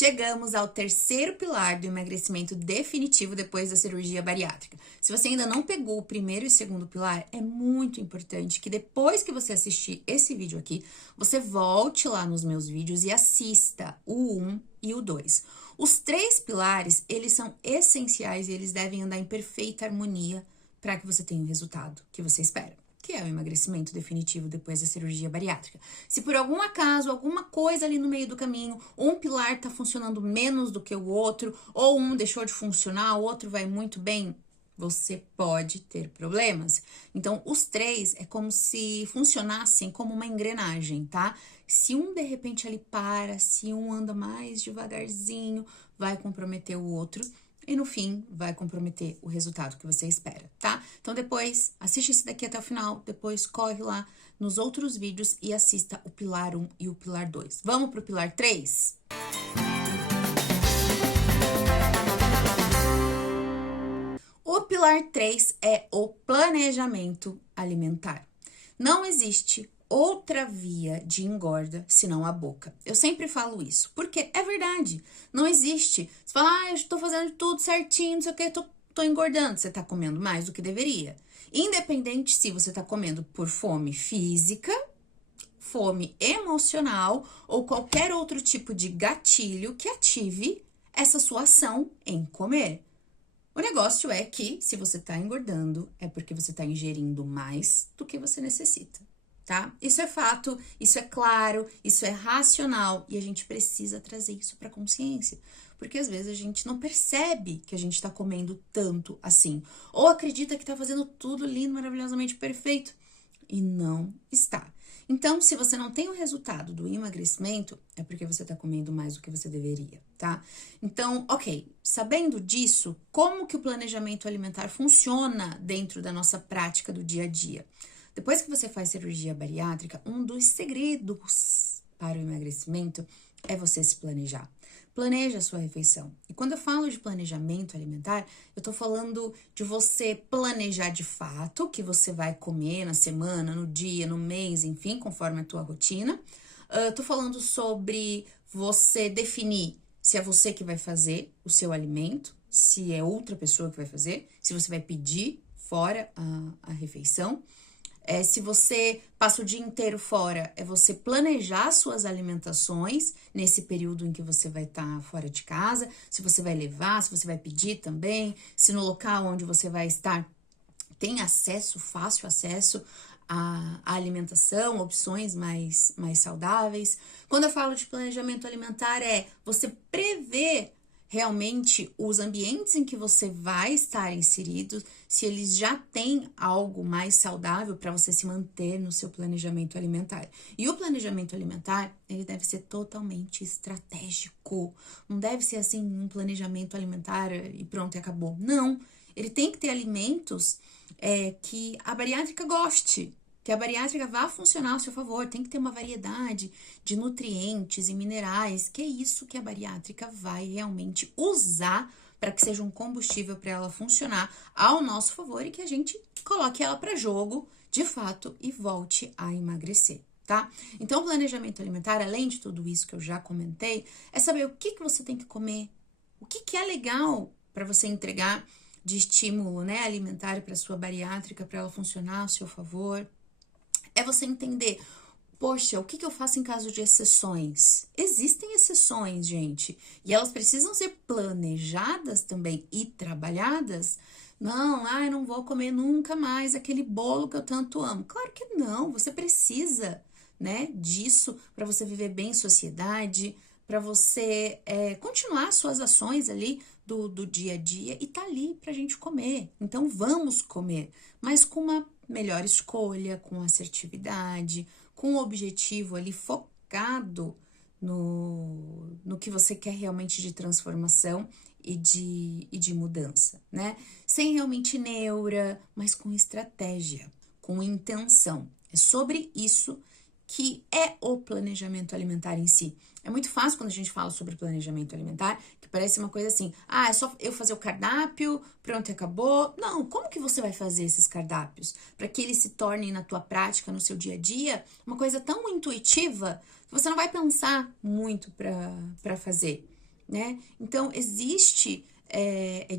Chegamos ao terceiro pilar do emagrecimento definitivo depois da cirurgia bariátrica. Se você ainda não pegou o primeiro e segundo pilar, é muito importante que depois que você assistir esse vídeo aqui, você volte lá nos meus vídeos e assista o 1 e o 2. Os três pilares, eles são essenciais e eles devem andar em perfeita harmonia para que você tenha o resultado que você espera, que é o emagrecimento definitivo depois da cirurgia bariátrica. Se por algum acaso, alguma coisa ali no meio do caminho, um pilar tá funcionando menos do que o outro, ou um deixou de funcionar, o outro vai muito bem, você pode ter problemas. Então, os três é como se funcionassem como uma engrenagem, tá? Se um de repente ali para, se um anda mais devagarzinho, vai comprometer o outro. E no fim, vai comprometer o resultado que você espera, tá? Então, depois, assiste esse daqui até o final, depois corre lá nos outros vídeos e assista o pilar 1 e o pilar 2. Vamos pro pilar 3? O pilar 3 é o planejamento alimentar. Não existe outra via de engorda senão a boca. Eu sempre falo isso, porque é verdade, não existe. Você fala, eu estou fazendo tudo certinho, não sei o que, tô engordando. Você tá comendo mais do que deveria. Independente se você tá comendo por fome física, fome emocional ou qualquer outro tipo de gatilho que ative essa sua ação em comer. O negócio é que, se você tá engordando, é porque você tá ingerindo mais do que você necessita. Tá? Isso é fato, isso é claro, isso é racional e a gente precisa trazer isso para consciência, porque às vezes a gente não percebe que a gente está comendo tanto assim, ou acredita que está fazendo tudo lindo, maravilhosamente perfeito e não está. Então, se você não tem o resultado do emagrecimento, é porque você está comendo mais do que você deveria, tá? Então, ok, sabendo disso, como que o planejamento alimentar funciona dentro da nossa prática do dia a dia? Depois que você faz cirurgia bariátrica, um dos segredos para o emagrecimento é você se planejar. Planeja a sua refeição. E quando eu falo de planejamento alimentar, eu tô falando de você planejar de fato o que você vai comer na semana, no dia, no mês, enfim, conforme a tua rotina. Tô falando sobre você definir se é você que vai fazer o seu alimento, se é outra pessoa que vai fazer, se você vai pedir fora a refeição. Se você passa o dia inteiro fora, é você planejar suas alimentações nesse período em que você vai estar fora de casa, se você vai levar, se você vai pedir também, se no local onde você vai estar tem acesso, fácil acesso à alimentação, opções mais saudáveis. Quando eu falo de planejamento alimentar, é você prever realmente os ambientes em que você vai estar inserido, se eles já têm algo mais saudável para você se manter no seu planejamento alimentar. E o planejamento alimentar, ele deve ser totalmente estratégico. Não deve ser assim um planejamento alimentar e pronto, e acabou. Não, ele tem que ter alimentos que a bariátrica goste, que a bariátrica vá funcionar ao seu favor, tem que ter uma variedade de nutrientes e minerais, que é isso que a bariátrica vai realmente usar para que seja um combustível para ela funcionar ao nosso favor e que a gente coloque ela para jogo, de fato, e volte a emagrecer, tá? Então, o planejamento alimentar, além de tudo isso que eu já comentei, é saber o que você tem que comer, o que é legal para você entregar de estímulo, né, alimentar para sua bariátrica, para ela funcionar ao seu favor. É você entender, poxa, o que eu faço em caso de exceções? Existem exceções, gente, e elas precisam ser planejadas também e trabalhadas. Não, eu não vou comer nunca mais aquele bolo que eu tanto amo. Claro que não, você precisa, né, disso para você viver bem em sociedade, para você continuar suas ações ali do dia a dia e tá ali pra gente comer. Então, vamos comer, mas com uma melhor escolha, com assertividade, com o objetivo ali focado no que você quer realmente de transformação e de mudança, né? Sem realmente neura, mas com estratégia, com intenção. É sobre isso que é o planejamento alimentar em si. É muito fácil quando a gente fala sobre planejamento alimentar, que parece uma coisa assim, é só eu fazer o cardápio, pronto e acabou. Não, como que você vai fazer esses cardápios? Para que eles se tornem na tua prática, no seu dia a dia, uma coisa tão intuitiva que você não vai pensar muito para fazer. né? Então, existe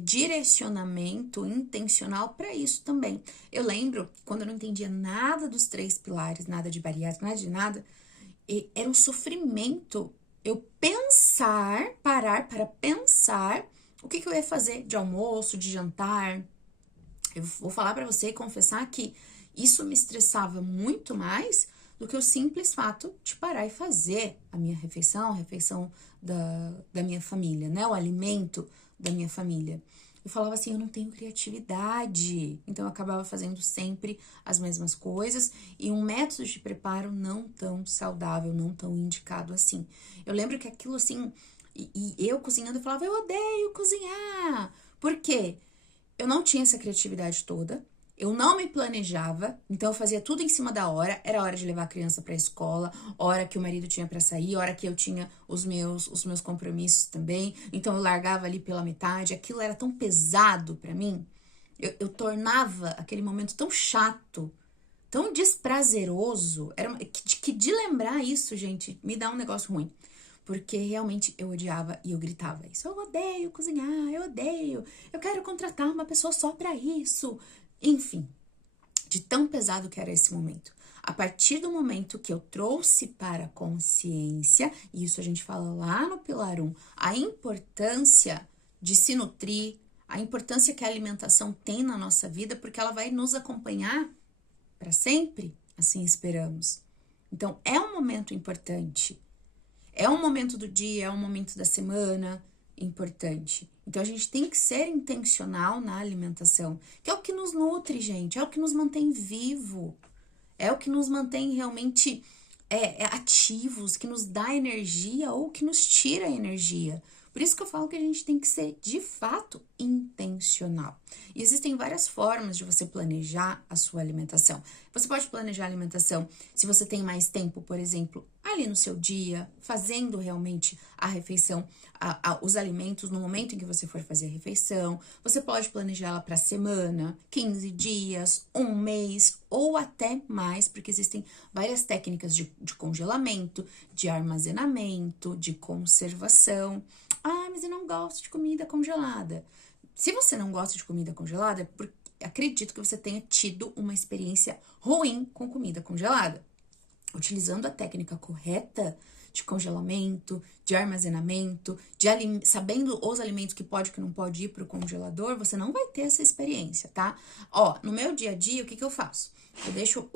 direcionamento intencional para isso também. Eu lembro, quando eu não entendia nada dos 3 pilares, nada de bariátrica, nada de nada, era um sofrimento eu parar para pensar o que eu ia fazer de almoço, de jantar. Eu vou falar para você e confessar que isso me estressava muito mais do que o simples fato de parar e fazer a minha refeição, a refeição da minha família, né? O alimento da minha família. Eu falava assim, eu não tenho criatividade. Então, eu acabava fazendo sempre as mesmas coisas e um método de preparo não tão saudável, não tão indicado assim. Eu lembro que aquilo assim, e eu cozinhando, eu falava, eu odeio cozinhar. Por quê? Eu não tinha essa criatividade toda, eu não me planejava, então eu fazia tudo em cima da hora. Era hora de levar a criança para a escola, hora que o marido tinha para sair, hora que eu tinha os meus compromissos também. Então eu largava ali pela metade. Aquilo era tão pesado para mim. Eu tornava aquele momento tão chato, tão desprazeroso. Que de lembrar isso, gente, me dá um negócio ruim. Porque realmente eu odiava e eu gritava isso. Eu odeio cozinhar, eu odeio. Eu quero contratar uma pessoa só pra isso. Enfim, de tão pesado que era esse momento. A partir do momento que eu trouxe para a consciência, e isso a gente fala lá no Pilar 1, a importância de se nutrir, a importância que a alimentação tem na nossa vida, porque ela vai nos acompanhar para sempre, assim esperamos. Então, é um momento importante. É um momento do dia, é um momento da semana importante. Então, a gente tem que ser intencional na alimentação, que é o que nos nutre, gente, é o que nos mantém vivo, é o que nos mantém realmente ativos, que nos dá energia ou que nos tira energia. Por isso que eu falo que a gente tem que ser, de fato, intencional. E existem várias formas de você planejar a sua alimentação. Você pode planejar a alimentação se você tem mais tempo, por exemplo, ali no seu dia, fazendo realmente a refeição, os alimentos no momento em que você for fazer a refeição. Você pode planejar ela para semana, 15 dias, um mês ou até mais, porque existem várias técnicas de congelamento, de armazenamento, de conservação. Ah, mas eu não gosto de comida congelada. Se você não gosta de comida congelada, acredito que você tenha tido uma experiência ruim com comida congelada. Utilizando a técnica correta de congelamento, de armazenamento, sabendo os alimentos que pode e que não pode ir para o congelador, você não vai ter essa experiência, tá? Ó, no meu dia a dia, o que eu faço? Eu deixo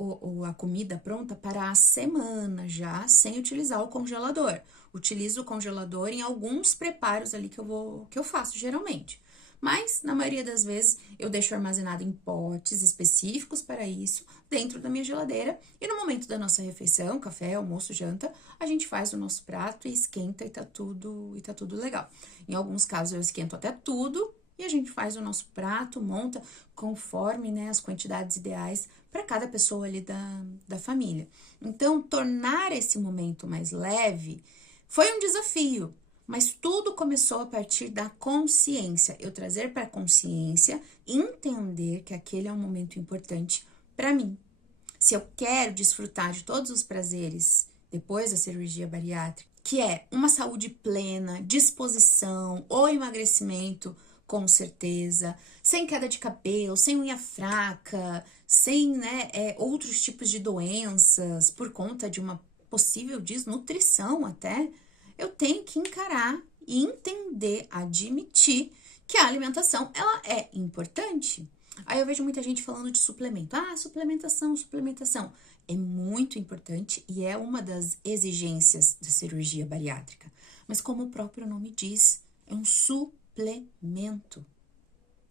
a comida pronta para a semana já, sem utilizar o congelador. Utilizo o congelador em alguns preparos ali que eu faço geralmente. Mas, na maioria das vezes, eu deixo armazenado em potes específicos para isso, dentro da minha geladeira. E no momento da nossa refeição, café, almoço, janta, a gente faz o nosso prato e esquenta e tá tudo legal. Em alguns casos, eu esquento até tudo e a gente faz o nosso prato, monta conforme, né, as quantidades ideais para cada pessoa ali da família. Então, tornar esse momento mais leve foi um desafio. Mas tudo começou a partir da consciência. Eu trazer para a consciência, entender que aquele é um momento importante para mim. Se eu quero desfrutar de todos os prazeres depois da cirurgia bariátrica, que é uma saúde plena, disposição ou emagrecimento, com certeza, sem queda de cabelo, sem unha fraca, sem outros tipos de doenças por conta de uma possível desnutrição até, eu tenho que encarar e entender, admitir que a alimentação, ela é importante. Aí eu vejo muita gente falando de suplemento. Ah, suplementação. É muito importante e é uma das exigências da cirurgia bariátrica. Mas como o próprio nome diz, é um suplemento.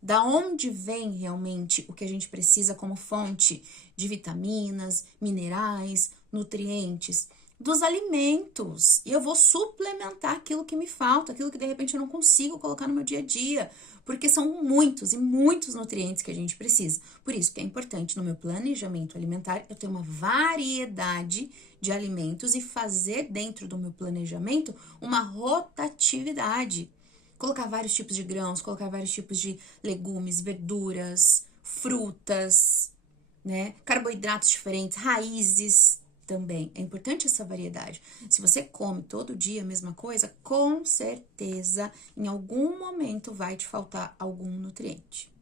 Da onde vem realmente o que a gente precisa como fonte de vitaminas, minerais, nutrientes? Dos alimentos. E eu vou suplementar aquilo que me falta, aquilo que de repente eu não consigo colocar no meu dia a dia, porque são muitos e muitos nutrientes que a gente precisa. Por isso que é importante no meu planejamento alimentar eu ter uma variedade de alimentos e fazer dentro do meu planejamento uma rotatividade. Colocar vários tipos de grãos, colocar vários tipos de legumes, verduras, frutas, né? Carboidratos diferentes, raízes. também. É importante essa variedade. Se você come todo dia a mesma coisa, com certeza, em algum momento vai te faltar algum nutriente.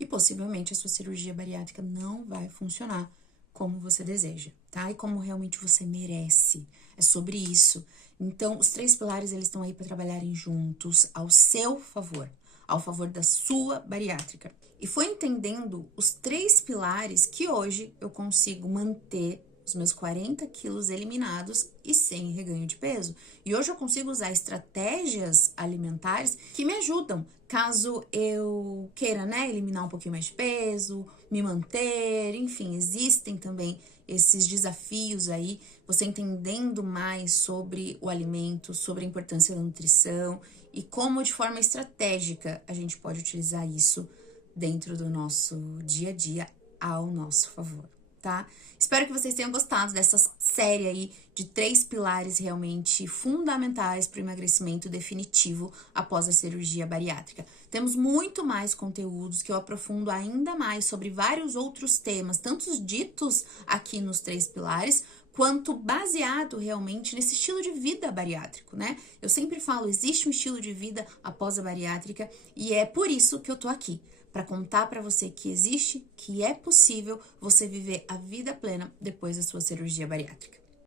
E possivelmente a sua cirurgia bariátrica não vai funcionar como você deseja, tá? E como realmente você merece. É sobre isso. Então, os 3 pilares, eles estão aí para trabalharem juntos ao seu favor, ao favor da sua bariátrica. E foi entendendo os 3 pilares que hoje eu consigo manter os meus 40 quilos eliminados e sem reganho de peso. E hoje eu consigo usar estratégias alimentares que me ajudam, caso eu queira, né, eliminar um pouquinho mais de peso, me manter, enfim, existem também esses desafios aí, você entendendo mais sobre o alimento, sobre a importância da nutrição e como de forma estratégica a gente pode utilizar isso dentro do nosso dia a dia ao nosso favor, tá? Espero que vocês tenham gostado dessa série aí de 3 pilares realmente fundamentais para o emagrecimento definitivo após a cirurgia bariátrica. Temos muito mais conteúdos que eu aprofundo ainda mais sobre vários outros temas, tanto ditos aqui nos 3 pilares, quanto baseado realmente nesse estilo de vida bariátrico, né? Eu sempre falo, existe um estilo de vida após a bariátrica e é por isso que eu tô aqui, para contar para você que existe, que é possível você viver a vida plena depois da sua cirurgia bariátrica.